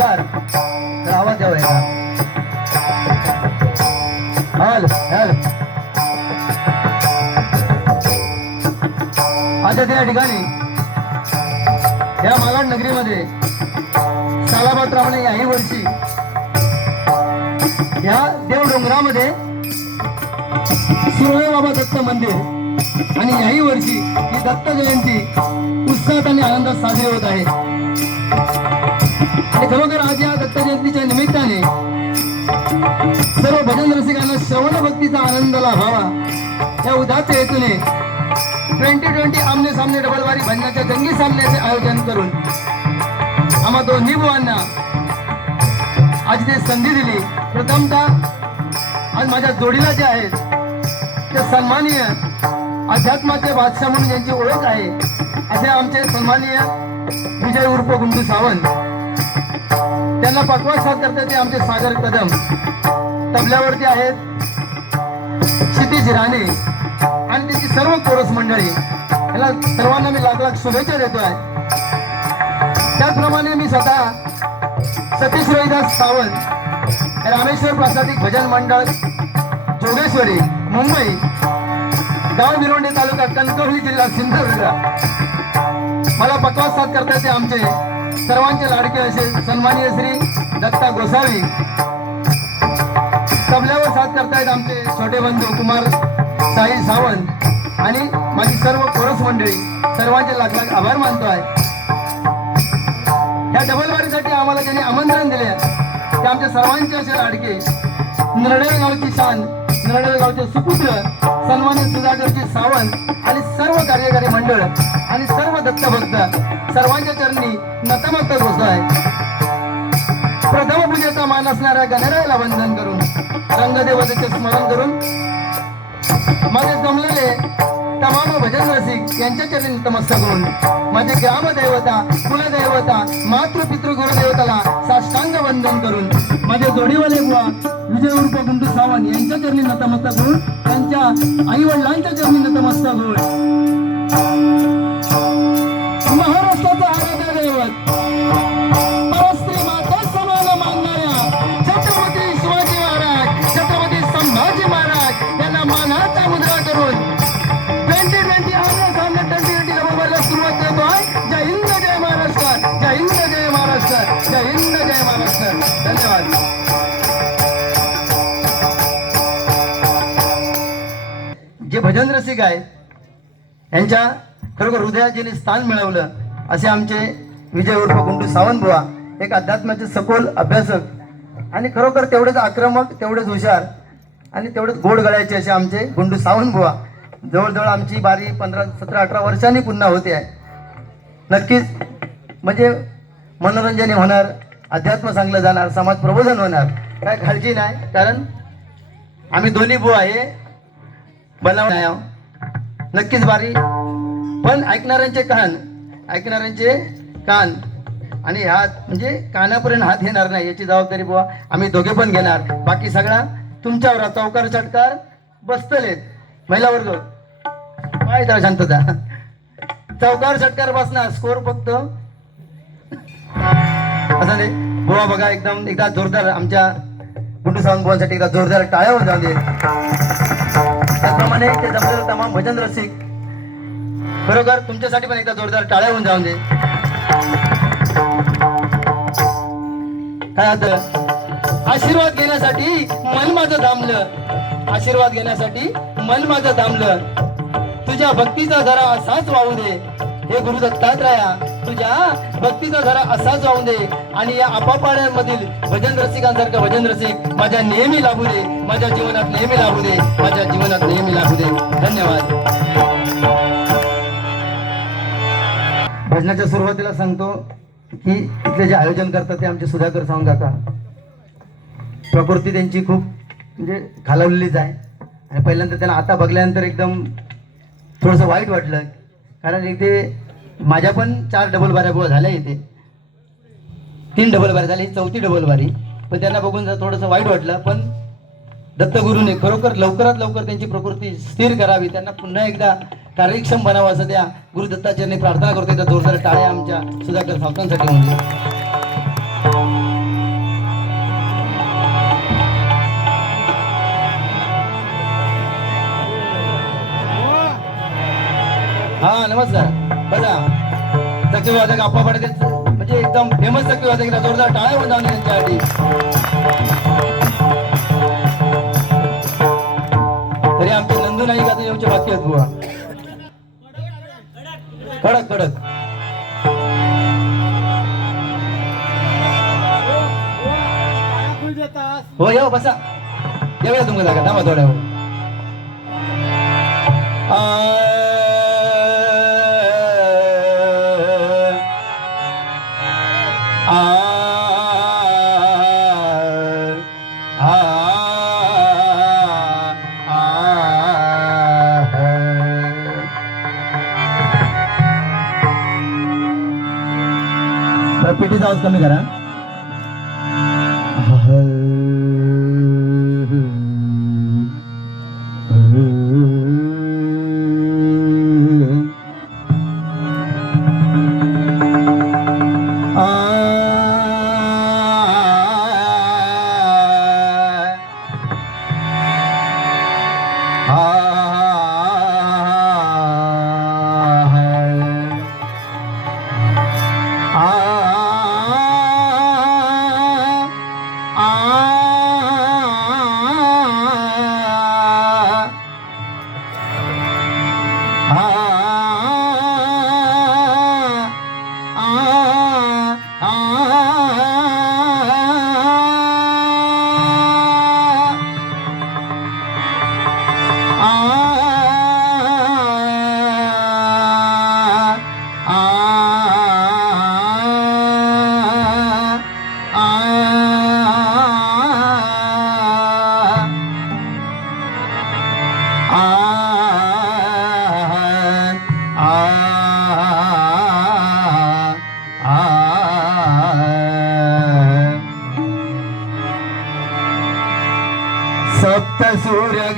नुसार तर आवाज द्यावा याचा. हल हल आता त्या ठिकाणी या मालाड नगरीमध्ये सालाबादप्रमाणे याही वर्षी या देव डोंगरामध्ये सुरळे बाबा दत्त मंदिर आणि याही वर्षी ही दत्त जयंती उत्साहात आणि आनंदात साजरी होत आहे. आणि खरोखर आज या दत्त जयंतीच्या निमित्ताने सर्व भजन रसिकांना श्रवण भक्तीचा आनंद लाभावा या उदात्त हेतूने 2020 आमने सामने डबलवारी भजनाच्या जंगी सामन्याचे आयोजन करून आम्हा दोन्ही बुवांना आज ते संधी दिली. प्रथमतः आज माझ्या जोडीला जे आहेत ते सन्माननीय अध्यात्माचे बादशाह म्हणून ज्यांची ओळख आहे असे आमचे सन्माननीय विजय उर्फ गुंडू सावंत. त्यांना पकवास साथ करते ते आमचे सागर कदम. तबल्यावरती आहेत क्षितिज राणे आणि त्याची सर्व कोरस मंडळी. याला सर्वांना मी लाख लाख शुभेच्छा देतोय. त्याचप्रमाणे मी स्वतः सतीश रोहिदास सावंत रामेश्वर प्रासादिक भजन मंडळ जोगेश्वरी मुंबई गाव विरोंडे तालुका कणकवली जिल्हा सिंधुदुर्ग. मला पकवास साथ करता ते आमचे सर्वांचे लाडके असे सन्माननीय श्री दत्ता गोसावी. तबल्यावर साथ करतायत आमचे छोटे बंधू कुमार साई सावंत आणि माझी सर्व कोरस मंडळी. सर्वांचे लाख लाख आभार मानतोय. या डबलवारीसाठी आम्हाला ज्यांनी आमंत्रण दिले ते आमच्या सर्वांचे असे लाडके नरडेळ गावची शान, नरडेळ गावचे सुपुत्र सन्मानित सुधाकरजी सावंत आणि सर्व कार्यकारी मंडळ आणि सर्व दत्तभक्त सर्वांच्या चरणी नतमस्तक होतोय. प्रथम पूजेचा मान असणाऱ्या गणरायाला वंदन करून रंगदेवतेचे स्मरण करून माझे जमलेले तमाम भजन रसिक यांच्या चरणी नतमस्तक होऊन माझे ग्रामदेवता कुलदेवता मातृपितृ गुरुदेवताला साष्टांग वंदन करून माझे जोडीवाले बुवा विजय उर्फ गुंडू सावंत यांच्या चरणी नतमस्तक होऊन त्यांच्या आई वडिलांच्या चरणी नतमस्तक होऊन महाराष्ट्राचा आराध्य दैवत परस्त्री माता समान मानणाऱ्या छत्रपती शिवाजी महाराज छत्रपती संभाजी महाराज यांना मानाचा मुद्रा करून 2020 आमने सामने 2020 डबलवारीला सुरुवात करतोय. जय हिंद जय महाराष्ट्र, जय हिंद जय महाराष्ट्र, जय हिंद जय महाराष्ट्र. धन्यवाद. जे भजन रसिक आहेत यांच्या खरोखर हृदयात ज्यांनी स्थान मिळवलं असे आमचे विजय उर्फ गुंडू सावंत बुवा एक अध्यात्माचे सखोल अभ्यासक आणि खरोखर तेवढेच आक्रमक तेवढेच हुशार आणि तेवढेच गोड गळ्याचे असे आमचे गुंडू सावंत बुवा. जवळजवळ आमची बारी 15, 17, 18 वर्षांनी पुन्हा होते आहे. नक्कीच म्हणजे मनोरंजन होणार, अध्यात्म सांगलं जाणार, समाज प्रबोधन होणार, काय काळजी नाही. कारण आम्ही दोन्ही बुवा हे बनावून आहे. नक्कीच बारी पण ऐकणाऱ्यांचे कान आणि हात म्हणजे कानापर्यंत हात येणार नाही याची जबाबदारी बुवा आम्ही दोघे पण घेणार. बाकी सगळा तुमच्यावर. चौकार चटकार बसतलेत महिला वर्ग काय जरा शांतता. चौकार चटकार बसणार स्कोर फक्त असं नाही बुवा. बघा एकदम एकदा जोरदार आमच्या गुंडू सावंत बुवांसाठी एकदा जोरदार टाळ्या होऊन जाऊ दे. त्याप्रमाणे ते जमलेलं तमाम भजन रसिक खरोखर तुमच्यासाठी पण एकदा जोरदार टाळ्या होऊन जाऊन दे. काय आता आशीर्वाद घेण्यासाठी मन माझं थांबलं, आशीर्वाद घेण्यासाठी मन माझं थांबलं. तुझ्या भक्तीचा धरा असाच वाहू दे हे गुरु दत्तात्रया, तुझ्या भक्तीचा धरा असाच वाहू दे. आणि या आपापाड्यांमधील भजन रसिकांसारखं भजन रसिक माझ्या नेहमी लाभू दे, माझ्या जीवनात नेहमी लाभू दे, माझ्या जीवनात नेहमी लाभू दे. धन्यवाद. भजनाच्या सुरुवातीला सांगतो की इथले जे आयोजन करतात ते आमचे सुधाकर सावंत काका. प्रकृती त्यांची खूप म्हणजे खालावलेलीच आहे आणि पहिल्यांदा त्यांना आता बघल्यानंतर एकदम थोडंसं वाईट वाटलं. कारण इथे माझ्या पण 4 डबलबाऱ्या बुवा झाल्या, इथे 3 डबलबाऱ्या झाल्या, ही 4थी डबलबारी. पण त्यांना बघून थोडंसं वाईट वाटलं. पण दत्तगुरूने खरोखर लवकरात लवकर त्यांची प्रकृती स्थिर करावी, त्यांना पुन्हा एकदा कार्यक्षम बनावं असं त्या गुरुदत्ताचार्यांनी प्रार्थना करतो. जोरदार टाळ्या आमच्या सुधाकर सावंतांसाठी. हा नमस्कार. बघा चक्की वादक आप्पा पडते म्हणजे एकदम फेमस चक्की वादक जोरदार टाळ्या होऊन जाऊन त्यांच्यासाठी. तरी आमचे नंदू नाही का तुमचे बाकी आहेत बुवा. कडक कडक हो येऊ बसा. येऊया तुमच्या जागा थांबा थोड्या वेळ. पेटीचा आवाज कमी करा.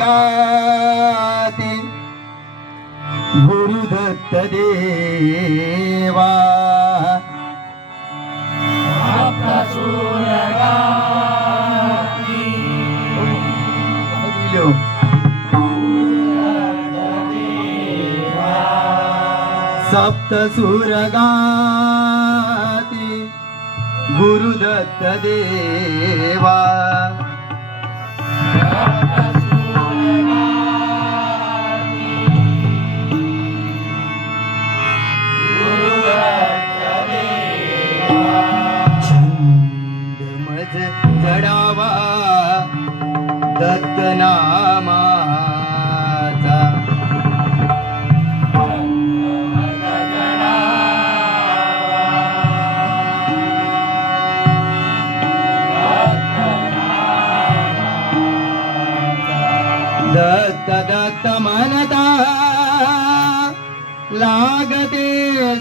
सप्तसुरगाती गुरुदत्त देवा. सप्तसुरगाती गुरुदत्त देवा. चढावा दत्त नामाचा. दत्त दत्त म्हणता लागते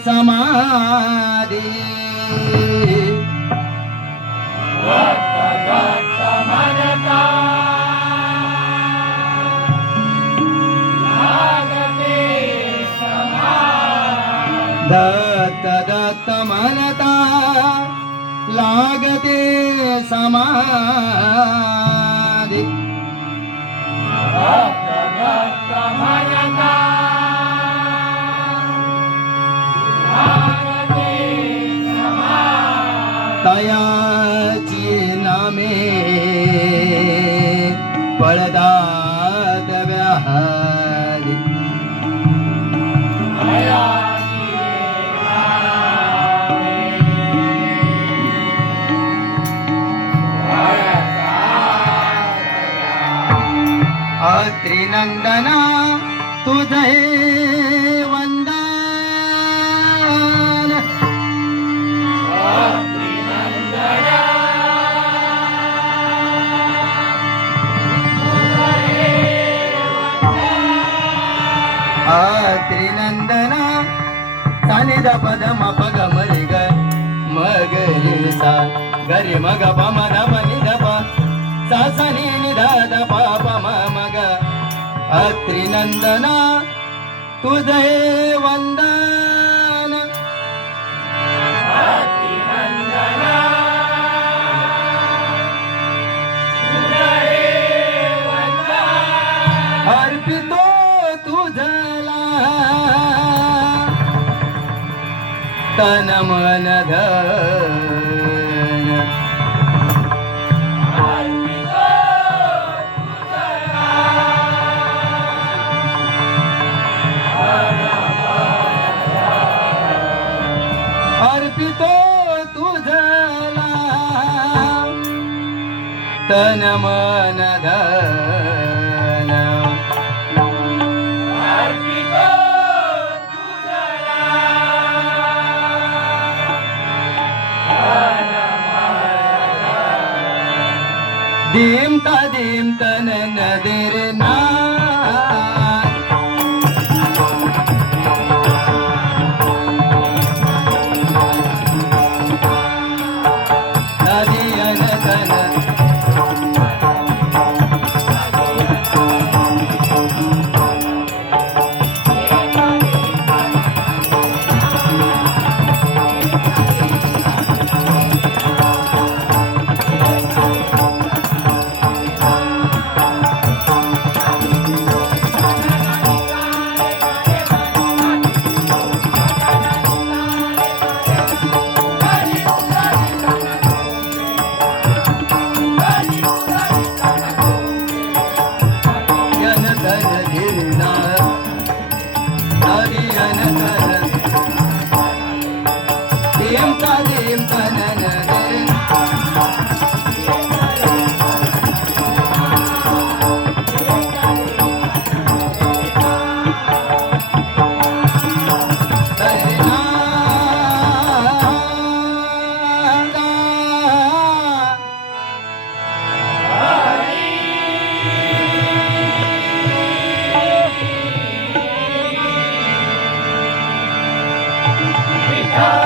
समाधी. दत्त दत्त म्हणता लागते समाधी. तयाची नामे पळतात व्याहारी. त्रिनंदना तुझे वंदन. त्रिनंदना सानिद पद मग मरी ग मग रे सा गरी मग प मद प निध प सा सा नि निध द प प म मग. त्रिनंदना तुझे वंदन. अर्पितो तुझला तन मन धन अर्पितो तुझला तन मन धन अर्पितो तुझला तन मन दीम तन नदीर ना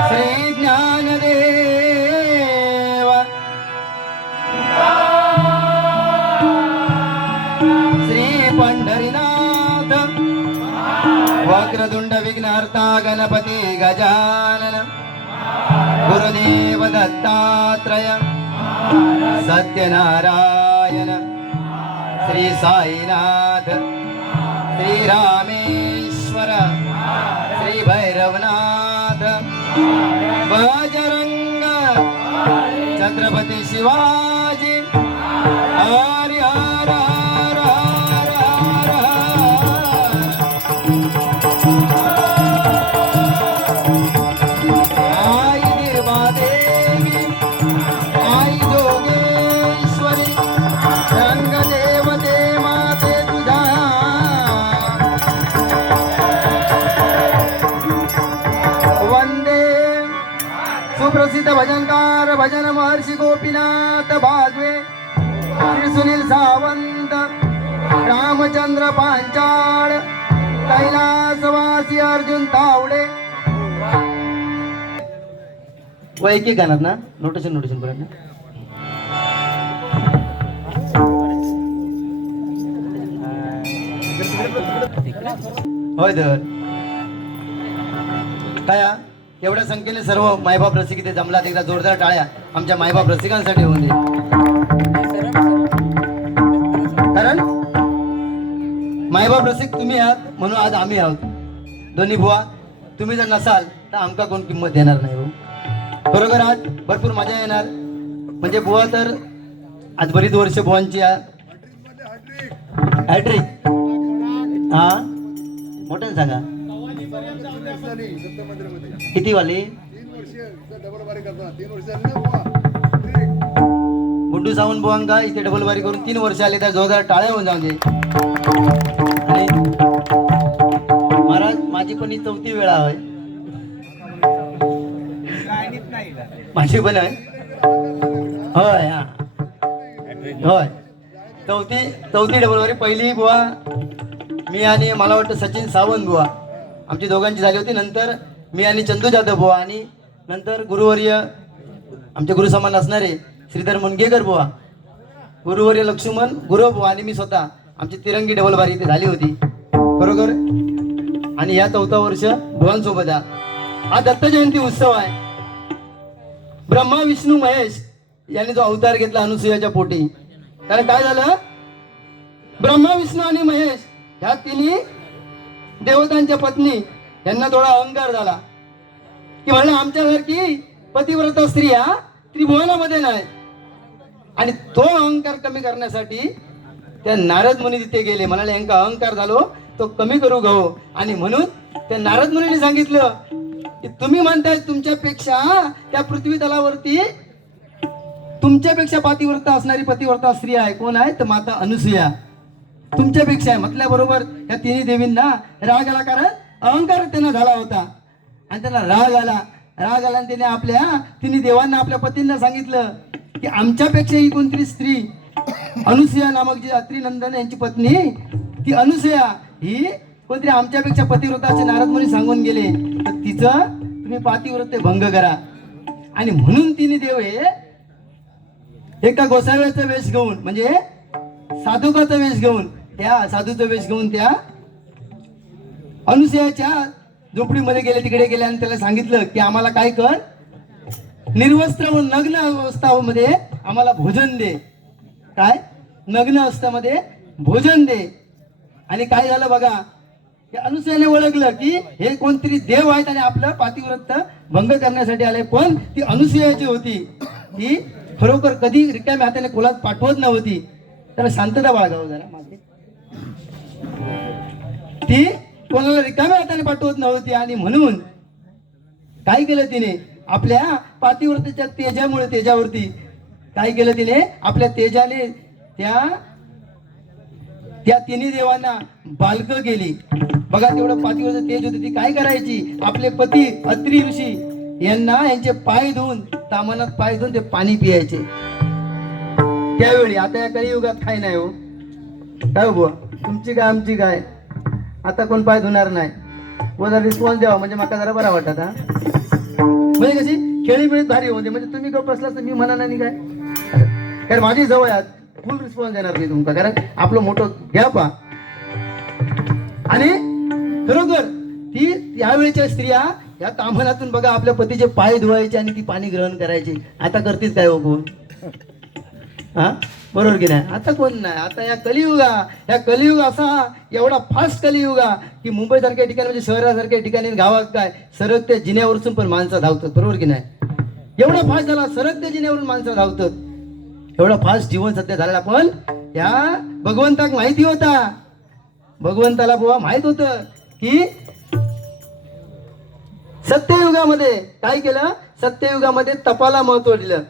श्री ज्ञानदेव श्री पंढरीनाथ वक्रतुंड विघ्नहर्ता गणपती गजानन गुरुदेव दत्तात्रय सत्यनारायण श्री साईनाथ श्री रामेश्वर श्री भैरवनाथ बजरंग छत्रपती शिवाजी हरि हर हर हर आई निर्मादेवी आई जोगेश्वरी रंग देवते माते तुझा वंदे सुप्रसिद्ध भजनकार भजन महर्षी गोपीनाथ भागवे श्री सुनील सावंत रामचंद्र पांचाळ कैलासवासी अर्जुन तावडे वैयक्तिक गाणार ना नोटेशन पर्यंत होय तर टाळ्या एवढ्या संख्येने सर्व मायबाप रसिक इथे जमलात एकदा जोरदार टाळ्या आमच्या मायबाप रसिकांसाठी होऊन दे कारण मायबाप रसिक तुम्ही आहात म्हणून आज आम्ही आहोत दोन्ही बुवा तुम्ही जर नसाल तर आमका कोण किंमत देणार नाही हो बरोबर आज भरपूर मजा येणार म्हणजे बुवा तर आज बरीच वर्ष बुवांची हॅट्रिक हा मोठ्याने सांगा किती वाली गुड्डू सावंत बुवांका इथे डबल बारी करून 3 वर्ष आले तर जोरदार टाळ्या होऊन जाऊ दे आणि महाराज माझी पण ही 4थी वेळा आहे माझी पण आहे होय हा होय 4थी डबल बारी पहिली बुवा मी आणि मला वाटतं सचिन सावंत बुवा आमची दोघांची झाली होती नंतर मी आणि चंदू जाधव बुवा आणि नंतर गुरुवर्य आमचे गुरुसमान असणारे श्रीधर मुनगेकर बुवा गुरुवर्य लक्ष्मण गुरु बुवा आणि मी स्वतः आमची तिरंगी डबल बारी इथे झाली होती बरोबर आणि या 4थं वर्ष बुवांसोबत हा दत्त जयंती उत्सव आहे ब्रह्मा विष्णू महेश यांनी जो अवतार घेतला अनुसूयाच्या पोटी कारण काय झालं ब्रह्मा विष्णू आणि महेश ह्या तिन्ही देवतांच्या पत्नी यांना थोडा अहंकार झाला की म्हणलं आमच्यासारखी पतिव्रता स्त्रिया त्रिभुवनामध्ये नाही. आणि तो अहंकार कमी करण्यासाठी त्या नारद मुनी तिथे गेले. म्हणाले यांका अहंकार झालो तो कमी करू गहो. आणि म्हणून त्या नारद मुनीने सांगितलं की तुम्ही म्हणताय तुमच्यापेक्षा त्या पृथ्वी तलावरती तुमच्यापेक्षा पतिव्रता असणारी पतिव्रता स्त्री आहे. कोण आहे तर माता अनुसूया तुमच्यापेक्षा आहे. म्हटल्याबरोबर या तिन्ही देवींना राग आला, कारण अहंकार त्यांना झाला होता. आणि त्यांना राग आला आणि त्याने आपल्या तिन्ही देवांना आपल्या पतींना सांगितलं की आमच्यापेक्षा ही कोणतरी स्त्री अनुसूया नामक जी अत्रिनंदन यांची पत्नी ती अनुसूया ही कोणतरी आमच्यापेक्षा पतिव्रताचे नारद मुनी सांगून गेले तर तिचं तुम्ही पातिव्रते भंग करा. आणि म्हणून तिन्ही देव हे एका गोसाव्याचा वेश घेऊन म्हणजे साधुकाचा वेश घेऊन त्या साधूचा वेश घेऊन त्या अनुसूयाच्या झोपडीमध्ये गेले. तिकडे गेले आणि त्याला सांगितलं की आम्हाला काय कर, निर्वस्त्र व नग्न अवस्थामध्ये आम्हाला भोजन दे. काय नग्न अवस्थामध्ये भोजन दे. आणि काय झालं बघा, अनुसूयाने ओळखलं की हे कोणतरी देव आहेत आणि आपलं पातिव्रत भंग करण्यासाठी आले. पण ती अनुसूया जी होती ती खरोखर कधी रिकाम्या हाताने कोणात पाठवत नव्हती. त्याला शांतता बाळगावं जरा मागे. ती कोणाला रिकाम्या हाताने पाठवत नव्हती. आणि म्हणून काय केलं तिने आपल्या पातिव्रतेच्या तेजावरती काय केलं तिने आपल्या तेजाने त्या तिन्ही देवांना बालक केली. बघा तेवढं पातिव्रत तेज होती. ती काय करायची, आपले पती अत्री ऋषी यांचे पाय धुवून तामनात पाय धुवून ते पाणी पियायचे त्यावेळी. आता या कलियुगात काय नाही हो, काय हो तुमची काय आमची काय, आता कोण पाय धुणार नाही. व जर रिस्पॉन्स द्यावा म्हणजे मला जरा बरा वाटत. हा म्हणजे कशी खेळी मिळत भारी होते. म्हणजे तुम्ही गप्प बसला तर मी म्हणा नाही काय, कारण माझी जवळ आहे फुल रिस्पॉन्स देणार मी तुमका, कारण आपलं मोठं घ्या पा. आणि खरोखर ती त्यावेळेच्या स्त्रिया या ताम्हनातून बघा आपल्या पतीचे पाय धुवायचे आणि ती पाणी ग्रहण करायची. आता करतीच काय हो कोण, हा बरोबर की नाही. आता कोण नाही. आता या कलियुग असा एवढा फास्ट कलियुगा की मुंबई सारख्या ठिकाणी म्हणजे शहरासारख्या ठिकाणी गावात काय सरक त्या जिन्यावरून पण माणसं धावतात. बरोबर की नाही. एवढा फास्ट झाला, सरक त्या जिन्यावरून माणसं धावतात. एवढा फास्ट जीवन सध्या झालेला. पण त्या भगवंताक माहिती होता, भगवंताला बुवा माहित होत की सत्ययुगामध्ये काय केलं, सत्ययुगामध्ये तपाला महत्व दिलं,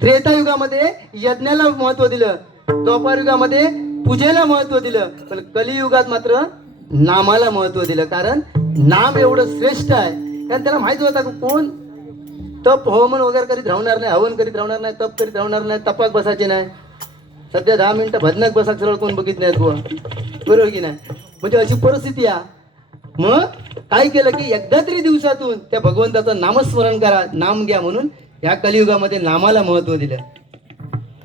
त्रेतायुगामध्ये यज्ञाला महत्व दिलं, द्वापारयुगामध्ये पूजेला महत्व दिलं. पण कलियुगात मात्र नामाला महत्व दिलं. कारण नाम एवढं श्रेष्ठ आहे. कारण त्याला माहित होता कोण तप हवामान वगैरे करीत राहणार नाही, हवन करीत राहणार नाही, तप करीत राहणार नाही, तपाक बसायचे नाही. सध्या 10 मिनिटं भजनाक बसा सरळ कोण बघित नाहीत बुवा, बरोबर की नाही. म्हणजे अशी परिस्थिती आहे. मग काय केलं की एकदा तरी दिवसातून त्या भगवंताचं नामस्मरण करा, नाम घ्या. म्हणून ह्या कलियुगामध्ये नामाला महत्व दिलं.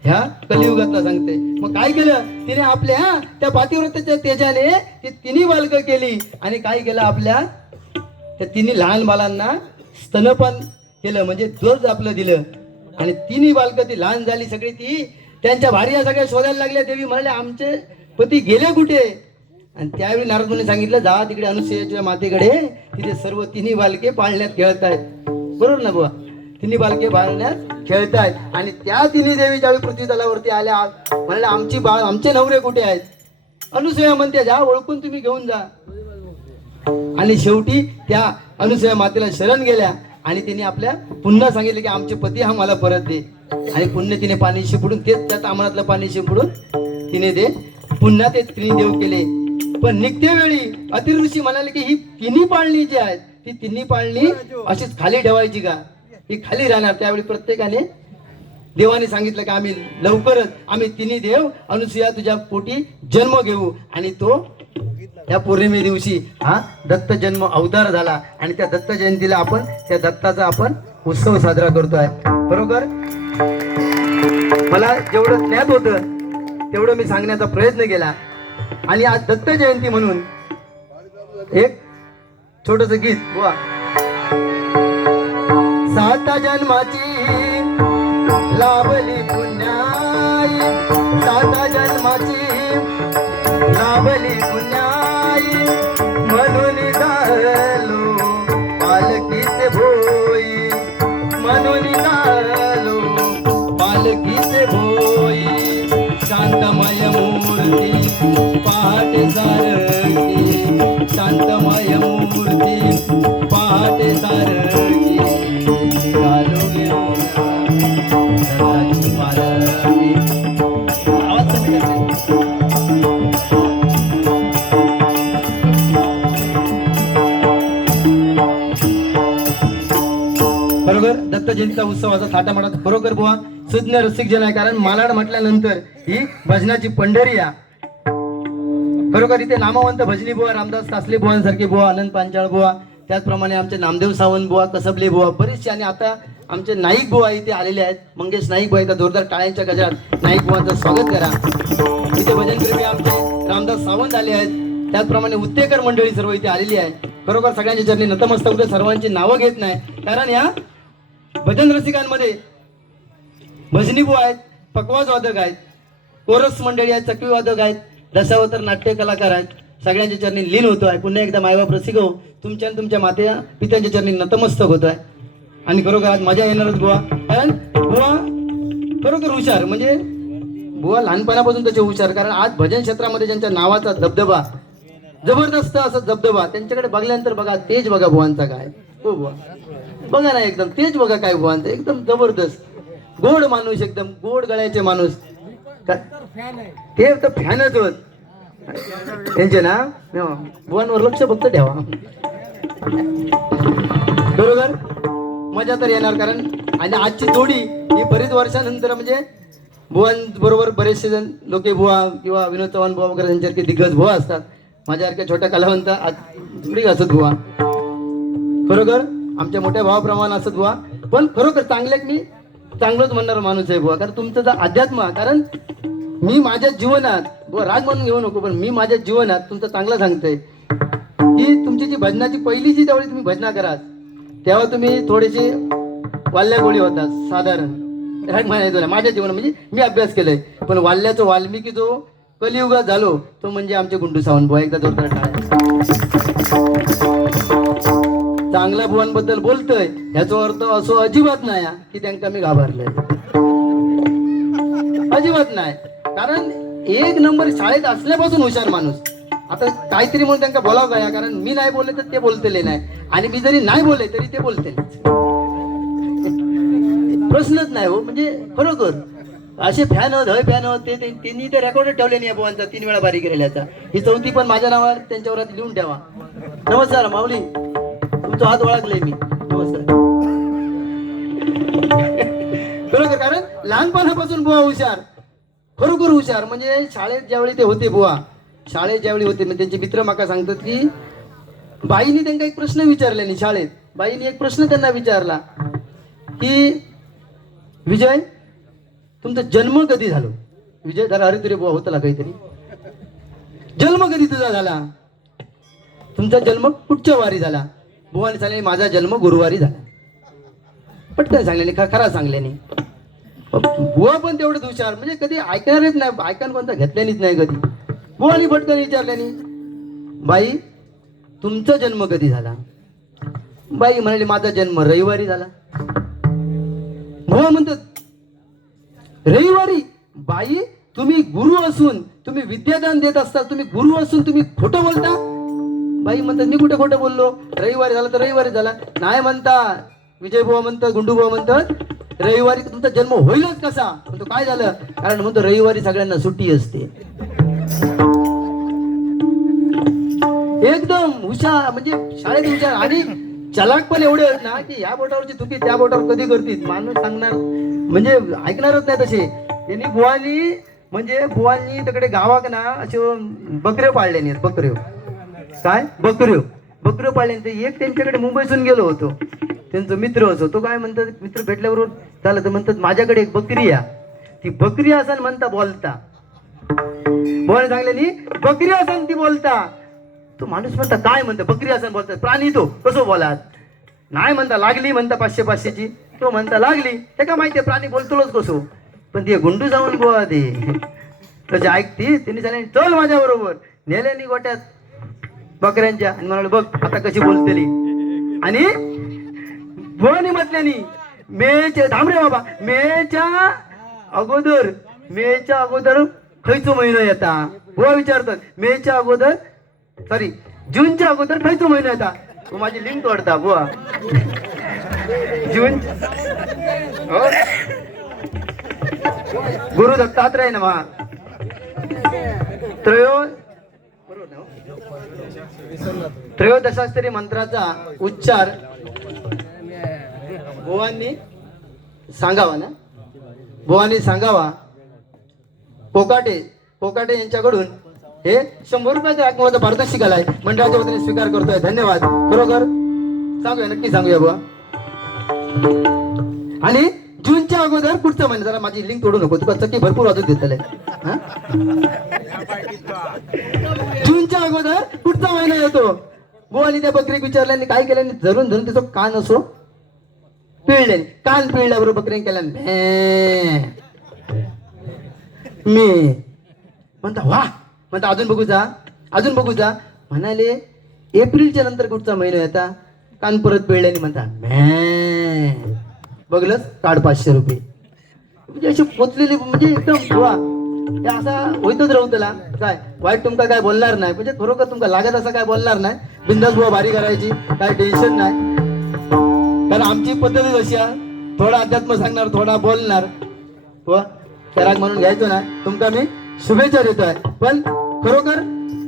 ह्या कलियुगातला सांगते. मग काय केलं तिने आपल्या त्या पातिव्रतेच्या तेजाने ती तिन्ही बालक केली. आणि काय केलं आपल्या त्या तिन्ही लहान बालांना स्तनपान केलं, म्हणजे दूध आपलं दिलं. आणि तिन्ही बालक ती लहान झाली सगळी. ती त्यांच्या भार्या सगळ्या शोधायला लागल्या. देवी म्हणले आमचे पती गेले कुठे. आणि त्यावेळी नारद मुनी सांगितलं जा तिकडे अनुसूयाच्या मातेकडे, तिथे सर्व तिन्ही बालके पाळण्यात खेळत आहेत. बरोबर ना बुवा, तिन्ही बालके पाळण्यात खेळतायत. आणि त्या तिन्ही देवी ज्यावेळी पृथ्वी तलावरती आल्या म्हणलं आमचे नवरे कुठे आहेत. अनुसूया म्हणते जा ओळखून तुम्ही घेऊन जा. आणि शेवटी त्या अनुसूया मातेला शरण गेल्या आणि तिने आपल्या पुन्हा सांगितलं की आमचे पती हा मला परत दे. आणि पुन्हा तिने पाणी शिंपडून तेच त्या तामणातलं पाणी शिंपडून तिने ते पुन्हा ते तिन्ही देव केले. पण निघते वेळी अतिऋषी म्हणाले की ही तिन्ही पाळणी जी आहेत ती तिन्ही पाळणी अशीच खाली ठेवायची का, ही खाली राहणार. त्यावेळी प्रत्येकाने देवाने सांगितलं की आम्ही लवकरच आम्ही तिन्ही देव अनुसूया तुझ्या पोटी जन्म घेऊ. आणि तो या पौर्णिमे दिवशी हा दत्त जन्म अवतार झाला. आणि त्या दत्त जयंतीला आपण त्या दत्ताचा आपण उत्सव साजरा करतोय. बरोबर, मला जेवढं ज्ञात होतं तेवढं मी सांगण्याचा प्रयत्न केला. आणि आज दत्त जयंती म्हणून एक छोटस गीत बुवा. 7 जन्माची लाभली पुण्याई, 7 जन्माची लाभली पुण्याई, म्हणून झालो पहाटे सारखी शांतमय मूर्ती पहाटे सारखी निघालो घेऊन रथाची पालखी. आवाज कमी करते. बरोबर दत्त जयंतीचा उत्सवाचा थाटामाटात बरोबर बुवा सुज्ञ रसिक जन आहे. कारण मालाड म्हटल्यानंतर ही भजनाची पंढरी आहे. खरोखर इथे नामवंत भजनी बुवा रामदास कासले बुवांसारखे बुवा, आनंद पांचाळ बुवा, त्याचप्रमाणे आमचे नामदेव सावंत बुवा, कसबले बुवा, बरेचसे. आणि आता आमचे नाईक बुवा इथे आलेले आहेत. मंगेश नाईक बुवा इथं जोरदार टाळ्यांच्या गजरात नाईक बुवांचं स्वागत करा. इथे भजनप्रेमी आमचे रामदास सावंत आले आहेत. त्याचप्रमाणे उत्तेकर मंडळी सर्व इथे आलेली आहे. खरोखर सगळ्यांच्या चरणी नतमस्तक होते. सर्वांची नावं घेत नाही कारण या भजन रसिकांमध्ये भजनी बुवा आहेत, पकवाज वादक आहेत, कोरस मंडळी आहेत, चकवी वादक आहेत, दशावतार नाट्य कलाकार आहेत. सगळ्यांच्या चरणी लीन होतोय. पुन्हा एकदा मायबाप रसिको तुमच्या तुमच्या मात्या पित्यांच्या चरणी नतमस्तक होतोय. आणि खरोखर आज मजा येणारच बुवा. कारण बुवा खरोखर हुशार, म्हणजे बुवा लहानपणापासून त्याचे हुशार. कारण आज भजन क्षेत्रामध्ये ज्यांच्या नावाचा दबदबा जबरदस्त असा दबदबा, त्यांच्याकडे बघल्यानंतर बघा तेज बघा बुवांचा काय. हो बुवा बघा ना, एकदम तेज बघा काय बुवांचा, एकदम जबरदस्त गोड माणूस, एकदम गोड गळ्याचे माणूस. ते तर फॅनच होत त्यांचे ना. बुवांवर लक्ष फक्त ठेवा. बरोबर मजा तर येणार. कारण आणि आजची जोडी ही बरीच वर्षानंतर, म्हणजे बुवांबरोबर बरेचसे जण लोके बुवा किंवा विनोद चव्हाण बुवा वगैरे त्यांच्यासारखे दिग्गज बुवा असतात. माझ्यासारख्या छोट्या कलावंत आज थोडी असत बुवा. खरोखर आमच्या मोठ्या भावाप्रमाणे असत बुवा. पण खरोखर चांगल्यात मी चांगलंच म्हणणार माणूस आहे बुवा. कारण तुमचं जर अध्यात्म, कारण मी माझ्या जीवनात बुवा राग म्हणून घेऊ नको, पण मी माझ्या जीवनात तुमचं चांगलं सांगतोय की तुमची जी भजनाची पहिली जी त्यावेळी तुम्ही भजना कराल तेव्हा तुम्ही थोडेसे वाल्ल्या गोळी होतात साधारण. राग म्हणायचो नाही माझ्या जीवनात, म्हणजे मी अभ्यास केलाय. पण वाल्ल्याचा वाल्मिकी जो कलियुगात झालो तो म्हणजे आमचे गुंडू सावंत बुवा. एकदा जोरदार टाळ्या. चांगल्या बुवांबद्दल बोलतोय ह्याचा अर्थ असो अजिबात नाही की त्यांना मी घाबरलोय, अजिबात नाही. कारण एक नंबर शाळेत असल्यापासून हुशार माणूस. आता काहीतरी म्हणून त्यांना बोलावं काय, कारण मी नाही बोलले तर ते बोलतेले नाही, आणि मी जरी नाही बोलले तरी ते बोलते. प्रश्नच नाही हो. म्हणजे खरोखर असे फॅन होत हय फॅन होत. ते त्यांनी तर रेकॉर्ड ठेवले नाही बुवांचा 3 वेळा बारी केलेल्याचा. ही 4थी पण माझ्या नावावर त्यांच्यावर लिहून ठेवा. नमस्कार माऊली, तुमचा हात ओळखलाय मी. नमस्कार. बरोबर. कारण लहानपणापासून बुवा हुशार, खरोखर हुशार. म्हणजे शाळेत ज्यावेळी ते होते बुवा, शाळेत ज्यावेळी होते म्हणजे त्यांचे मित्र माका सांगतात की बाईनी त्यांना एक प्रश्न विचारला नाही. शाळेत बाईनी एक प्रश्न त्यांना विचारला की विजय तुमचा जन्म कधी झालो. विजय जरा अरे तुरे बुवा होतला काहीतरी. जन्म कधी तुझा झाला, तुमचा जन्म कुठच्या वारी झाला. बुवाने सांगले माझा जन्म गुरुवारी झाला. पटकन सांगल्याने खरा सांगल्याने. बुवा पण तेवढंच हुशार, म्हणजे कधी ऐकणारच नाही, ऐकायला कोणता घेतल्यानेच नाही कधी. बुवानी पटकन विचारल्याने बाई तुमचा जन्म कधी झाला. बाई म्हणाली माझा जन्म रविवारी झाला. बुवा म्हणतात रविवारी. बाई तुम्ही गुरु असून तुम्ही विद्यादान देत असता, तुम्ही गुरु असून तुम्ही खोटं बोलता. बाई म्हणतात मी कुठे खोटं बोललो, रविवारी झाला तर रविवारी झाला. नाही म्हणता विजय बुवा म्हणतात, गुंडू बुवा म्हणतात रविवारी तुमचा जन्म होईलच कसा. म्हणतो काय झालं, कारण म्हणतो रविवारी सगळ्यांना सुट्टी असते. एकदम हुशार, म्हणजे शाळेत हुशार. आणि चलाक पण एवढे आहेत ना की या बोटावरची तुकी त्या बोटावर कधी करतील माणूस सांगणार, म्हणजे ऐकणारच नाही तसे. त्यांनी बुवानी म्हणजे बुवांनी तिकडे गावाक ना असे बकरे पाळले नाहीत. बकरे काय बकरे पाळले. ते एक त्यांच्याकडे मुंबईतून गेलो होतो, त्यांचा मित्र असो. तो काय म्हणतात, मित्र भेटल्याबरोबर झालं तर म्हणतात माझ्याकडे एक बकरी आहे, ती बकरी असन म्हणता बोलता. बुवाने सांगले बकरी असन ती बोलता. तो माणूस म्हणता काय म्हणता, बकरी असन बोलतात, प्राणी तो कसं बोलात. नाही म्हणता लागली म्हणता 500-500ची. तो म्हणता लागली, ते का माहितीये प्राणी बोलतोच कसो. पण ते गुंडू जाऊन बुवा ते तसे ऐकती. त्यांनी सांगितले चल माझ्या बरोबर. नेल्यानी गोट्यात बकऱ्यांच्या आणि म्हणाले बघ आता कशी बोलतेली. आणि बुवानी म्हटल्यानी मेच्या थांब रे बाबा, मेच्या अगोदर खयचो महिनो येता बुवा विचारतात. मेच्या अगोदर सॉरी जूनच्या अगोदर खयचो महिनो येता. तू माझी लिंक तोडता बुवा. जून हो? गुरु दत्तात्रय नमा त्रयोदशास्तरी मंत्राचा उच्चार बुवांनी सांगावा ना. बुवांनी सांगावा. कोकाटे यांच्याकडून हे 100 रुपयाचा आत्मवाचा पारितोषिक आलाय. मंडळाच्या वतीने स्वीकार करतोय. धन्यवाद. खरोखर सांगूया, नक्की सांगूया बुवा. आणि जूनच्या अगोदर पुढचा महिना, जरा माझी लिंक तोडू नको, तुका चक्की भरपूर वाजून देतले. जूनच्या अगोदर पुढचा महिना येतो. बुवानी त्या बकरीक विचारल्याने काय केल्याने धरून धरून त्याचा कान असो पिळले. कान पिळल्याबरोबर बकरीने केल्या मी म्हणता वा. म्हणता अजून बघू जा. म्हणाले एप्रिलच्या नंतर कुठचा महिना येता. कान परत पिळल्याने म्हणता बघलंच काढ 500 रुपये. म्हणजे अशी पोचलेली म्हणजे एकदम वा. हे असा होईतच राहू त्याला काय वाईट तुमका काय बोलणार नाही. म्हणजे खरोखर तुमका लागत असं काय बोलणार नाही. बिंदास बुवा भारी करायची, काय टेन्शन नाही. कारण आमची पद्धतच अशी आहे, थोडा अध्यात्म सांगणार, थोडा बोलणार. व त्याला म्हणून घ्यायचो ना. तुमका मी शुभेच्छा देतोय. पण खरोखर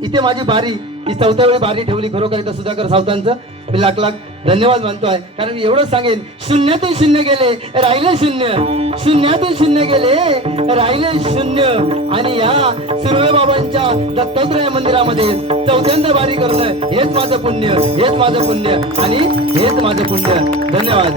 इथे माझी बारी ही 4थ्या वेळी बारी ठेवली. खरोखर इथं सुधाकर सावतांचं मी लाख धन्यवाद मानतोय. कारण मी एवढंच सांगेन, शून्यातून शून्य गेले राहिले शून्य, शून्यातून शून्य गेले राहिले शून्य. आणि या सुर्वे बाबांच्या दत्तात्रय मंदिरामध्ये 4थ्यांदा बारी करणं हेच माझं पुण्य, हेच माझं पुण्य आणि हेच माझं पुण्य. धन्यवाद.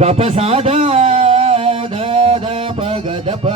गप साधा ध ध प ग ध प